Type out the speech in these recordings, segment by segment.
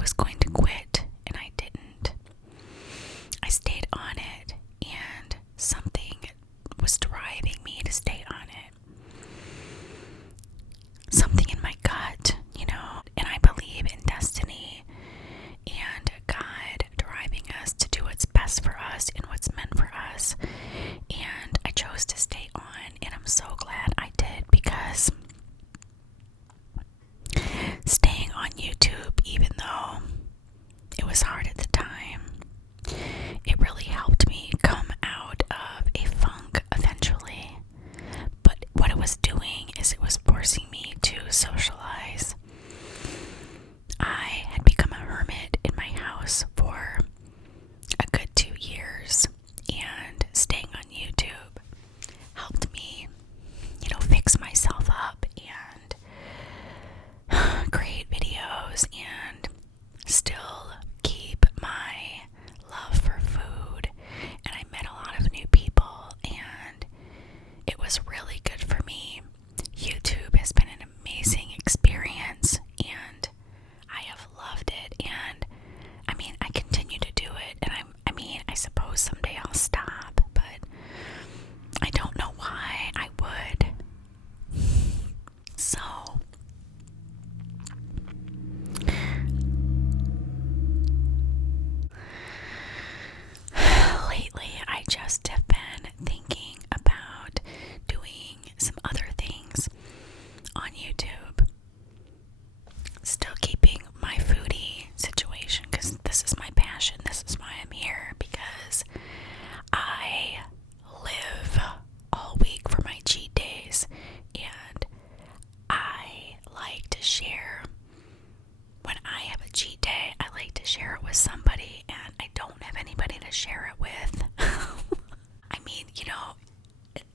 was going to quit, and I didn't. I stayed on it, and something was driving me to stay on it. Something in my gut, and I believe in destiny and God driving us to do what's best for us and what's meant for us. And I chose to stay on, and I'm so glad I did, because staying on YouTube, even though it was hard at the time, it really helped me come out of a funk eventually. But what it was doing is it was forcing me to socialize. I had become a hermit in my house for a good 2 years, and staying on YouTube helped me, fix myself up and create videos and still keep my love for food. And I met a lot of new people, and it was really good for me. YouTube has been an amazing experience, and I have loved it. And I continue to do it, and I suppose someday I'll stop, but I don't know why I would. So lately I just have been thinking about doing some other things on YouTube. Still keeping my foodie situation, because this is my passion. This is why I'm here, because I live all week for my cheat days, and I like to share. When I have a cheat day, I like to share it with somebody, and I don't have anybody to share it with.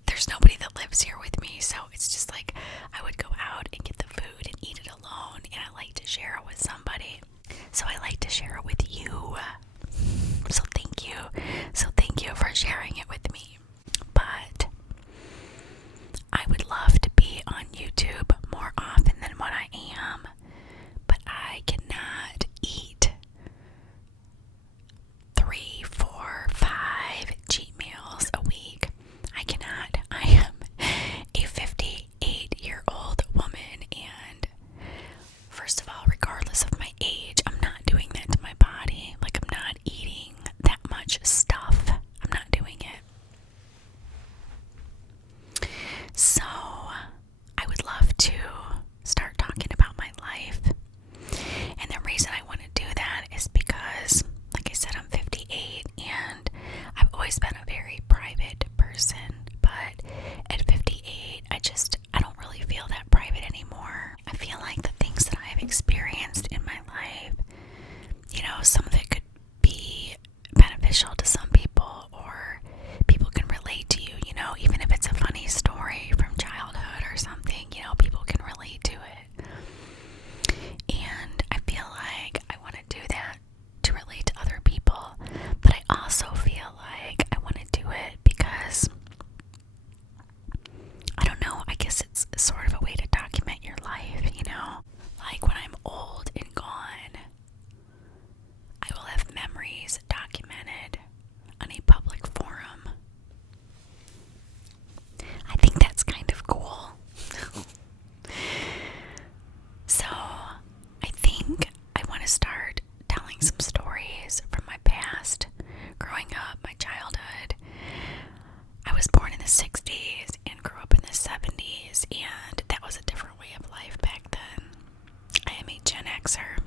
There's nobody that lives here with me, so it's just like I would go out and get the food and eat it alone, and I like to share it with somebody. So I like to share it with you. So thank you. So thank you for sharing it with me. But I would love to be on YouTube more often than what I am. But I cannot eat 3, 4, 5 cheat meals a week. I cannot. I am a 58-year-old woman, and first of all, regardless of my age, I'm not doing that to my body. Like, I'm not eating that much stuff. I'm not doing it. So I would love to start talking about my life. And the reason I want to do that is because, like I said, I'm 58, and I've always been a very private person. But at 58, I don't really feel that private anymore. I feel like the things that I have experienced in my life, some of it could be beneficial to some people, or people can relate to you, even if it's a funny story from childhood or something, people can relate to it. And I feel like I want to do that to relate to other people, but I also feel like I want to do it because, I don't know, I guess it's sort of a way to document your life, Like when I'm old and gone, I will have memories documented on a public forum. I think that's kind of cool. So I think I want to start telling some stories from my past, growing up, my childhood. I was born in the 60s and grew up in the 70s, and that was a different way of life back then. I am a Gen Xer.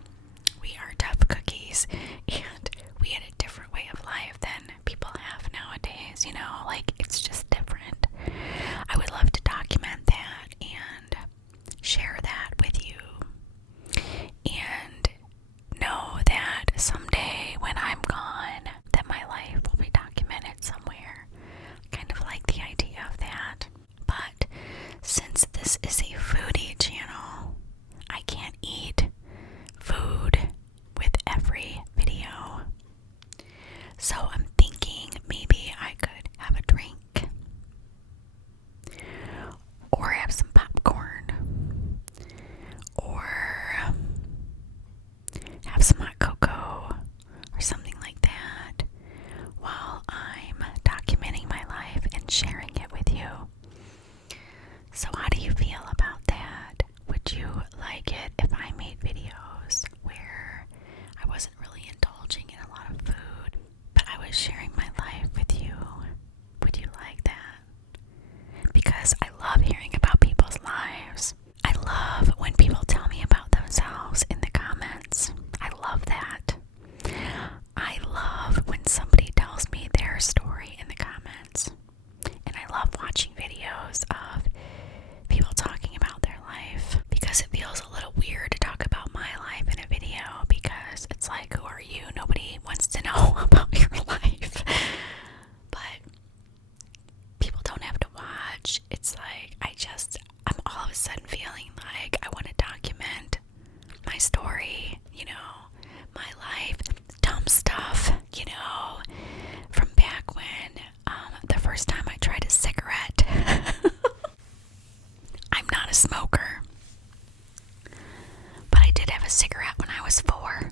We are tough cookies, and we had a different way of life than people have nowadays, like it's just different. I would love to document that and share that with you, and know that someday when I'm gone, that my life will be documented somewhere. Kind of like the idea of that. But since this is a foodie channel, I can't eat food with every video. So I'm thinking maybe I could have a drink wants to know about your life. But people don't have to watch. It's like, I'm all of a sudden feeling like I want to document my story, my life, dumb stuff, from back when, the first time I tried a cigarette. I'm not a smoker, but I did have a cigarette when I was 4.